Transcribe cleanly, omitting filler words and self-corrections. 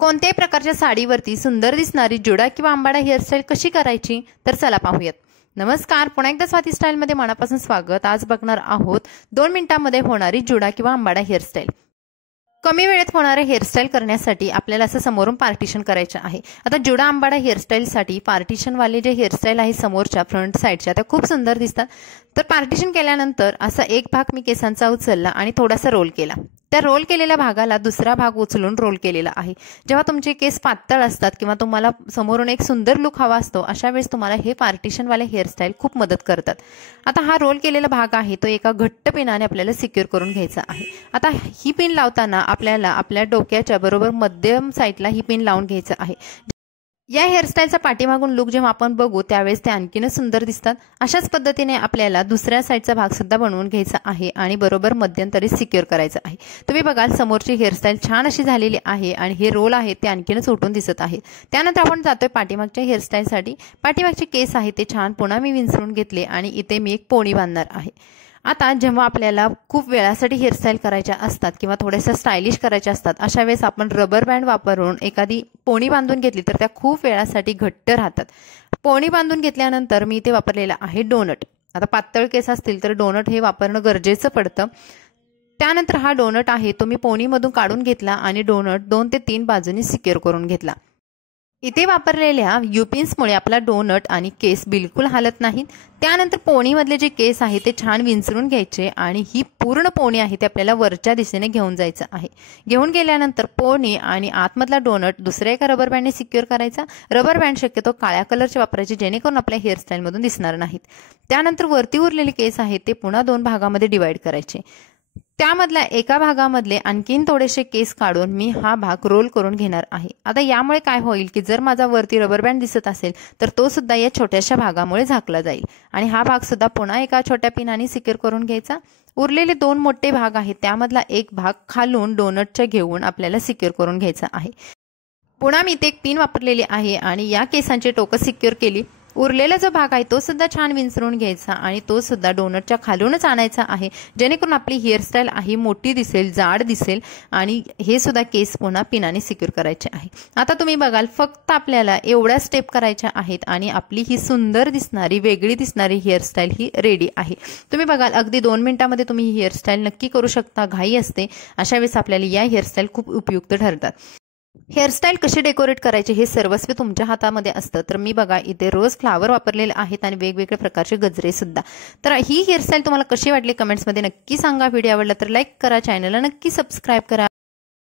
कोणत्याही प्रकारच्या साडीवरती सुंदर दिसणारी जुडा किंवा आंबाडा हेअरस्टाईल कशी करायची तर चला पाहूयात। नमस्कार, पुन्हा एकदा स्वाती स्टाईलमध्ये मनापासून स्वागत। आज बघणार आहोत 2 मिनिटांमध्ये होणारी जुडा किंवा आंबाडा हेअरस्टाईल। कमी वेळेत होणारे हेअरस्टाईल करण्यासाठी आपल्याला असं समोरून पार्टिशन करायचं आहे। आता जुडा आंबाडा हेअरस्टाईलसाठी पार्टिशन वाले जे हेअरस्टाईल आहे समोरच्या फ्रंट साईडच्या त्या खूप सुंदर दिसतात। तर पार्टिशन केल्यानंतर असा एक भाग मी केसांचा उचलला आणि थोडासा रोल केला। त्या रोल केलेल्या भागाला दुसरा भाग उचलून रोल केलेला आहे। जेव्हा तुमचे केस पातळ असतात किंवा तुम्हाला समोरून एक सुंदर लुक हवा असतो अशा वेळेस तुम्हाला हे पार्टिशन वाले हेअरस्टाईल खूप मदत करतात। आता हा रोल केलेला भाग आहे तो एका घट्ट पिनाने आपल्याला सिक्युअर करून घ्यायचा आहे। आता ही पिन लावताना आपल्याला आपल्या डोक्याच्या बरोबर मध्यम साईडला ही पिन लावून घ्यायचं आहे। या हेअरस्टाईलचा पाठीमागून लुक जेव्हा आपण बघू त्यावेळेस ते आणखीनच सुंदर दिसतात। अशाच पद्धतीने आपल्याला दुसऱ्या साईडचा भाग सुद्धा बनवून घ्यायचा आहे आणि बरोबर मध्यंतरी सिक्युअर करायचं आहे। तुम्ही बघाल समोरची हेअरस्टाईल छान अशी झालेली आहे आणि हे रोल आहे ते आणखीनच उठून दिसत आहे। त्यानंतर आपण जातोय पाठीमागच्या हेअरस्टाईलसाठी। पाठीमागचे केस आहे ते छान पुन्हा मी विंचरून घेतले आणि इथे मी एक पोणी बांधणार आहे। आता जेव्हा आपल्याला खूप वेळासाठी हेअरस्टाईल करायच्या असतात किंवा थोडेसे स्टायलिश करायचे असतात अशा वेळेस आपण रबर बँड वापरून एखादी पोणी बांधून घेतली तर त्या खूप वेळासाठी घट्ट राहतात। पोणी बांधून घेतल्यानंतर मी इथे वापरलेला आहे डोनट। आता पातळ केस असतील तर डोनट हे वापरणं गरजेचं पडतं। त्यानंतर हा डोनट आहे तो मी पोणीमधून काढून घेतला आणि डोनट 2 ते 3 बाजूंनी सिक्युअर करून घेतला। इथे वापरलेल्या युपिन्समुळे आपला डोनट आणि केस बिलकुल हालत नाहीत। त्यानंतर पोणीमधले जे केस आहे ते छान विंचरून घ्यायचे आणि ही पूर्ण पोणी आहे ते आपल्याला वरच्या दिशेने घेऊन जायचं आहे। घेऊन गेल्यानंतर पोणी आणि आतमधला डोनट दुसऱ्या एका रबर बँडने सिक्युअर करायचा। रबर बँड शक्यतो काळ्या कलरचे वापरायचे जेणेकरून आपल्या हेअरस्टाईलमधून दिसणार नाहीत। त्यानंतर वरती उरलेले केस आहेत ते पुन्हा 2 भागामध्ये डिवाइड करायचे। त्यामधल्या एका भागामधले आणखीन थोडेसे केस काढून मी हा भाग रोल करून घेणार आहे। आता यामुळे काय होईल की जर माझा वरती रबर बँड दिसत असेल तर तो सुद्धा या छोट्याशा भागामुळे झाकला जाईल आणि हा भाग सुद्धा पुन्हा एका छोट्या पिनाने सिक्युअर करून घ्यायचा। उरलेले 2 मोठे भाग आहेत त्यामधला एक भाग खालून डोनटच्या घेऊन आपल्याला सिक्युअर करून घ्यायचा आहे। पुन्हा मी इथे एक पिन वापरलेली आहे आणि या केसांची टोकं सिक्युअर केली। उरलेला जो भाग आहे तो सुद्धा छान विंचरून घ्यायचा आणि तो सुद्धा डोनटच्या खालूनच आणायचा आहे जेणेकरून आपली हेअरस्टाईल आहे मोठी दिसेल, जाड दिसेल आणि हे सुद्धा केस पुन्हा पिनाने सिक्युअर करायचे आहे। आता तुम्ही बघाल फक्त आपल्याला एवढ्या स्टेप करायच्या आहेत आणि आपली ही सुंदर दिसणारी वेगळी दिसणारी हेअरस्टाईल ही रेडी आहे। तुम्ही बघाल अगदी 2 मिनिटांमध्ये तुम्ही ही हेअरस्टाईल नक्की करू शकता। घाई असते अशा वेळेस आपल्याला या हेअरस्टाईल खूप उपयुक्त ठरतात। हेअरस्टाईल कशी डेकोरेट करायची हे सर्वस्व तुमच्या हातामध्ये असतं। तर मी बघा इथे रोज फ्लावर वापरलेले आहेत आणि वेगवेगळ्या प्रकारचे गजरे सुद्धा। तर ही हेअरस्टाईल तुम्हाला कशी वाटली कमेंट्समध्ये नक्की सांगा। व्हिडिओ आवडला तर लाईक करा, चॅनलला नक्की सबस्क्राईब करा।